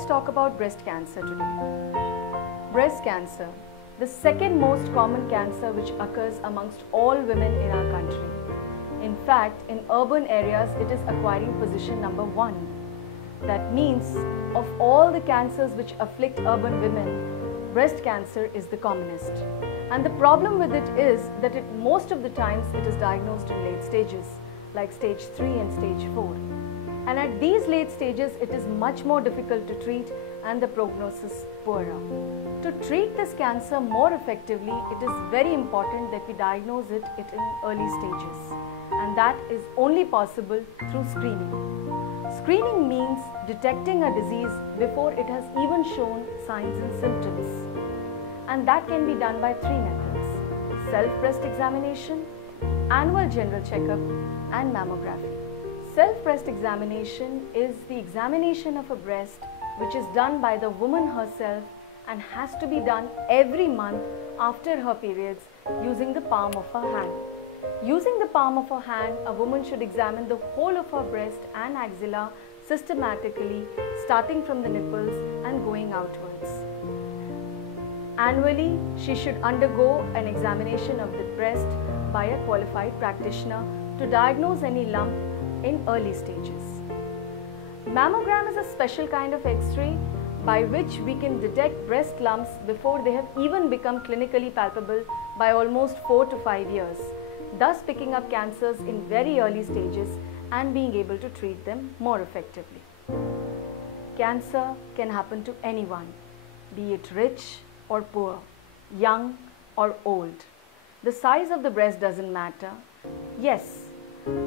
let's talk about breast cancer today. Breast cancer, the second most common cancer which occurs amongst all women in our country. In fact, in urban areas, it is acquiring position number 1. That means, of all the cancers which afflict urban women, breast cancer is the commonest. And the problem with it is that most of the times it is diagnosed in late stages, like stage 3 and stage 4. And at these late stages, it is much more difficult to treat and the prognosis poorer. To treat this cancer more effectively, it is very important that we diagnose it in early stages. And that is only possible through screening. Screening means detecting a disease before it has even shown signs and symptoms. And that can be done by 3 methods: self-breast examination, annual general checkup, and mammography. Self-breast examination is the examination of a breast which is done by the woman herself and has to be done every month after her periods using the palm of her hand. Using the palm of her hand, a woman should examine the whole of her breast and axilla systematically, starting from the nipples and going outwards. Annually, she should undergo an examination of the breast by a qualified practitioner to diagnose any lump in early stages. Mammogram is a special kind of X-ray by which we can detect breast lumps before they have even become clinically palpable by almost 4 to 5 years, thus picking up cancers in very early stages and being able to treat them more effectively. Cancer can happen to anyone, be it rich or poor, young or old. The size of the breast doesn't matter. Yes,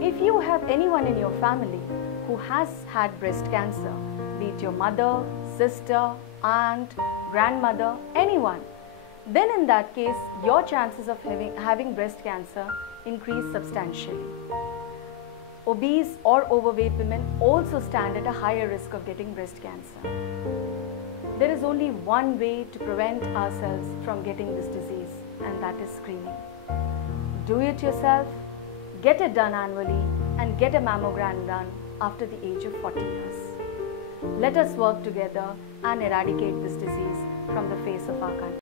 if you have anyone in your family who has had breast cancer, be it your mother, sister, aunt, grandmother, anyone, then in that case, your chances of having breast cancer increase substantially. Obese or overweight women also stand at a higher risk of getting breast cancer. There is only one way to prevent ourselves from getting this disease, and that is screening. Do it yourself, get it done annually, and get a mammogram done after the age of 40 years. Let us work together and eradicate this disease from the face of our country.